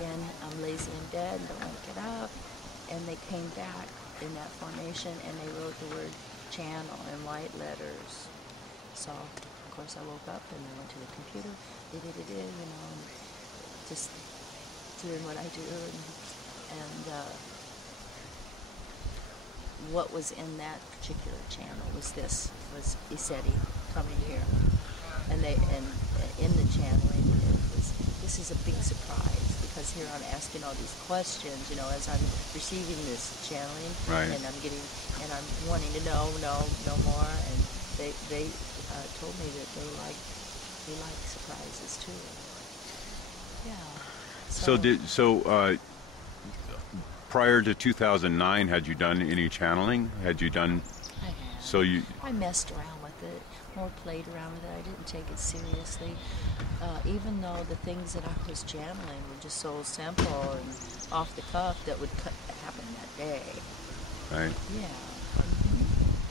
again, I'm lazy and dead, don't want to get up. And they came back in that formation, and they wrote the word channel in white letters. So, of course, I woke up and I went to the computer, you know, and just doing what I do. And what was in that particular channel was ECETI coming here. And in the channeling, this is a big surprise, because here I'm asking all these questions, you know, as I'm receiving this channeling, right. and I'm wanting to know more, and they told me that they like surprises too. Yeah. So prior to 2009, had you done any channeling? Had you done? I have. So I messed around with it, more played around with it. I didn't take it seriously, even though the things that I was channeling were just so simple and off the cuff that would happen that day. Right. Yeah.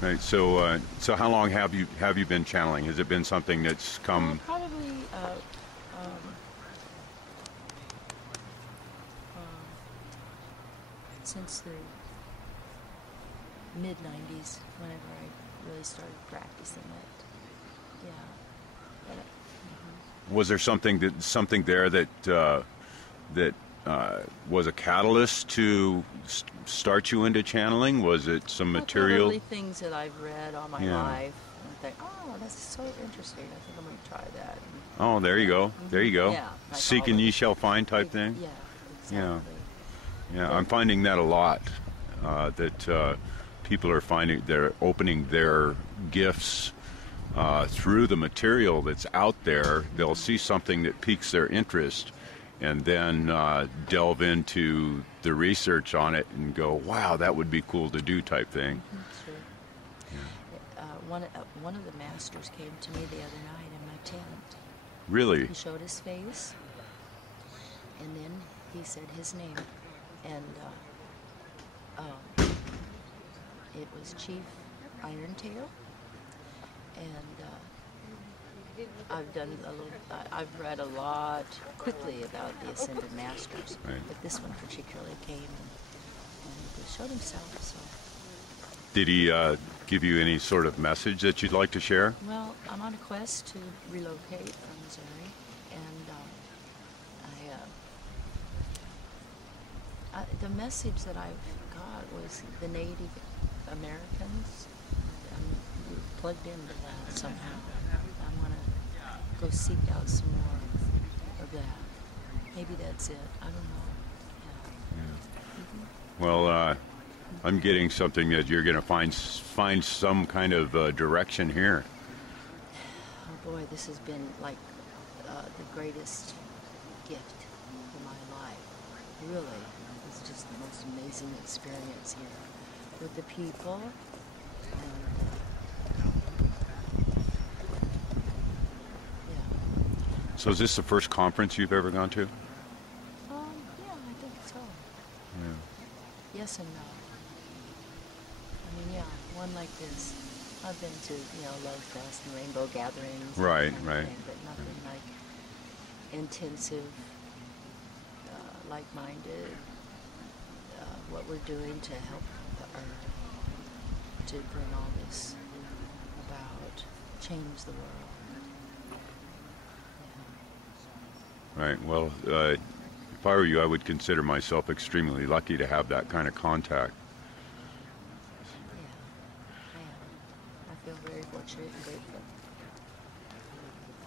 Right. So how long have you been channeling? Has it been something that's come? Probably. Since the mid-90s, whenever I really started practicing it. Yeah. Was there something there that was a catalyst to start you into channeling? Was it some material? Probably things that I've read all my life. And I think, oh, that's so interesting. I think I'm going to try that. Oh, there you go. There you go. Yeah, like Seek and ye shall find type thing. Yeah, exactly. Yeah, I'm finding that a lot, that people are finding they're opening their gifts through the material that's out there. They'll see something that piques their interest and then delve into the research on it and go, wow, that would be cool to do type thing. Sure. Yeah. One of the masters came to me the other night in my tent. Really? He showed his face, and then he said his name. And it was Chief Irontail, and I've read a lot quickly about the Ascended Masters, right. But this one particularly came and showed himself. So. Did he give you any sort of message that you'd like to share? Well, I'm on a quest to relocate from Missouri, and the message that I got was the Native Americans. I'm plugged into that somehow. I want to go seek out some more of that. Maybe that's it. I don't know. Yeah. Well, I'm getting something that you're going to find some kind of direction here. Oh boy, this has been like the greatest gift of my life. Really. It's just the most amazing experience here with the people, and yeah. So is this the first conference you've ever gone to? Yeah, I think so. Yeah. Yes and no. I mean, yeah, one like this. I've been to, Love Fest and Rainbow Gatherings. Right, and right. Thing, but nothing like intensive, like-minded. What we're doing to help the earth, to bring all this about, change the world. Yeah. Right. Well, if I were you, I would consider myself extremely lucky to have that kind of contact. Yeah, I am. I feel very fortunate and grateful.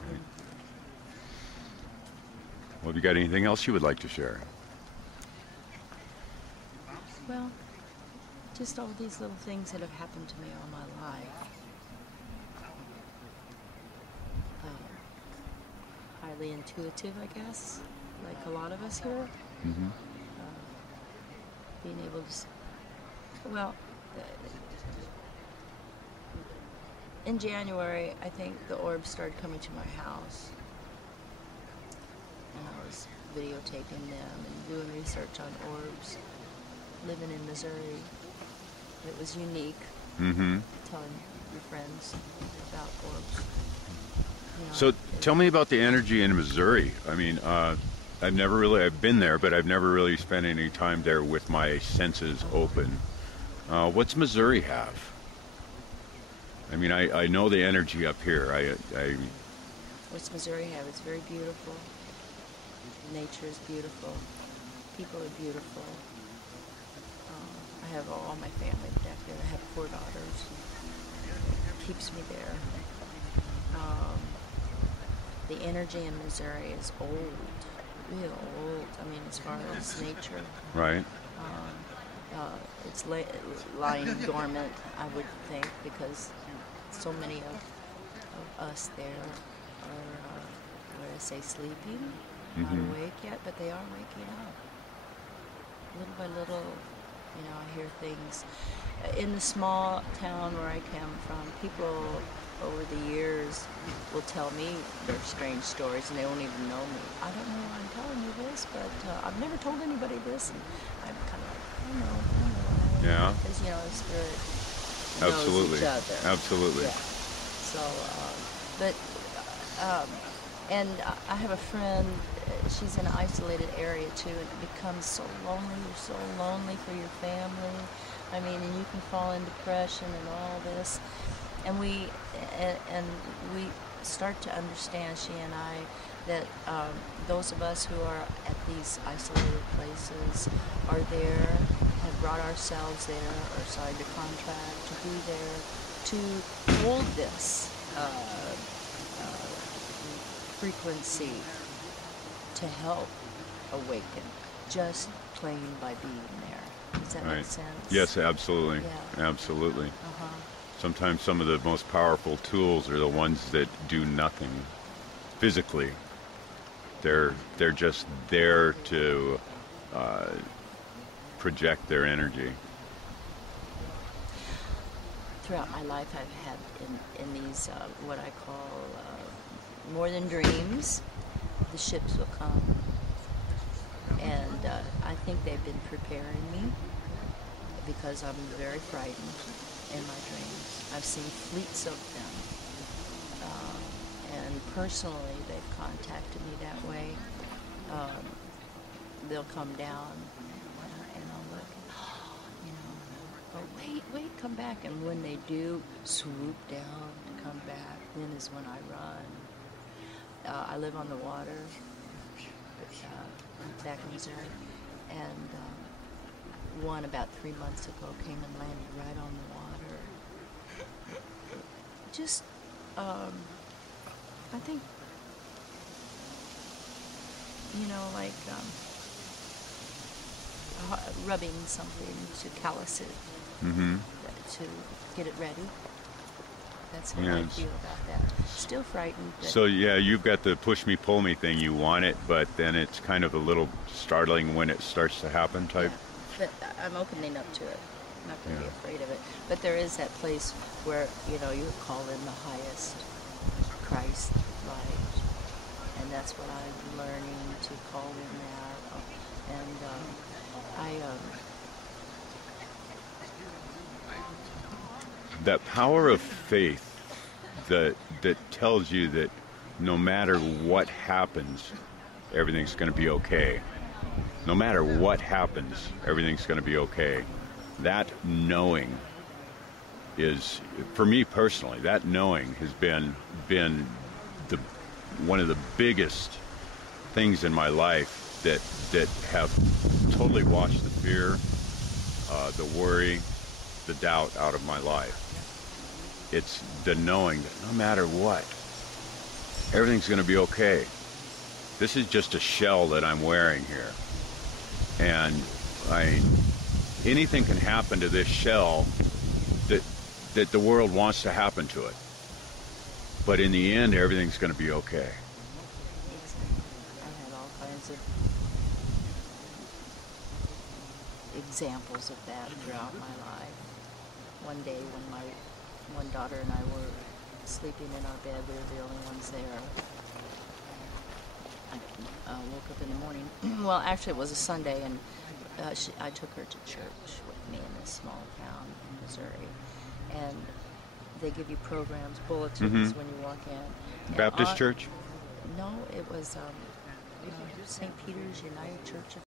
Right. Well, have you got anything else you would like to share? Well, just all these little things that have happened to me all my life. Highly intuitive, I guess, like a lot of us here. Mm-hmm. Being able to, in January, I think the orbs started coming to my house. And I was videotaping them and doing research on orbs. Living in Missouri, it was unique. Mm-hmm. Telling your friends about orbs. So tell me about the energy in Missouri. I mean, I've been there, but I've never really spent any time there with my senses open. What's Missouri have? I mean, I know the energy up here. What's Missouri have? It's very beautiful. Nature is beautiful. People are beautiful. I have all my family back there. I have 4 daughters. It keeps me there. The energy in Missouri is old, real old. I mean, as far as nature. Right. It's lying dormant, I would think, because so many of us there are, what do I say, sleeping, not awake yet, but they are waking up. Little by little, I hear things. In the small town where I come from, people over the years will tell me their strange stories, and they won't even know me. I don't know why I'm telling you this, but I've never told anybody this, and I'm kind of like, I know. Yeah. Because, spirit Absolutely. knows each other. Absolutely. Yeah. So, and I have a friend, she's in an isolated area too, and it becomes so lonely. You're so lonely for your family. I mean, and you can fall in depression and all this. And we start to understand, she and I, that those of us who are at these isolated places are there, have brought ourselves there, or signed a contract to be there, to hold this frequency to help awaken, just plain by being there. Does that make sense? Yes, absolutely. Yeah. Absolutely. Sometimes some of the most powerful tools are the ones that do nothing physically. They're just there to project their energy. Throughout my life, I've had in these what I call more than dreams. The ships will come, and I think they've been preparing me because I'm very frightened in my dreams. I've seen fleets of them, and personally, they've contacted me that way. They'll come down, and I'll look, go, wait, come back. And when they do swoop down to come back, then is when I run. I live on the water, back in Missouri, and one about 3 months ago came and landed right on the water. Just, I think, like rubbing something to callus it, to get it ready. That's how I feel about that. Still frightened. So you've got the push me, pull me thing. You want it, but then it's kind of a little startling when it starts to happen type. Yeah. But I'm opening up to it. I'm not going to be afraid of it. But there is that place where, you call in the highest Christ light. And that's what I'm learning to call in that. And that power of faith that tells you that no matter what happens, everything's going to be okay. No matter what happens, everything's going to be okay. That knowing is, for me personally, that knowing has been one of the biggest things in my life that have totally washed the fear, the worry, the doubt out of my life. It's the knowing that no matter what, everything's going to be okay. This is just a shell that I'm wearing here. And anything can happen to this shell that the world wants to happen to it. But in the end, everything's going to be okay. I've had all kinds of examples of that throughout my life. One day when my one daughter and I were sleeping in our bed, we were the only ones there. I woke up in the morning. Well, actually, it was a Sunday, and I took her to church with me in this small town in Missouri. And they give you programs, bulletins when you walk in. Baptist church? No, it was St. Peter's United Church of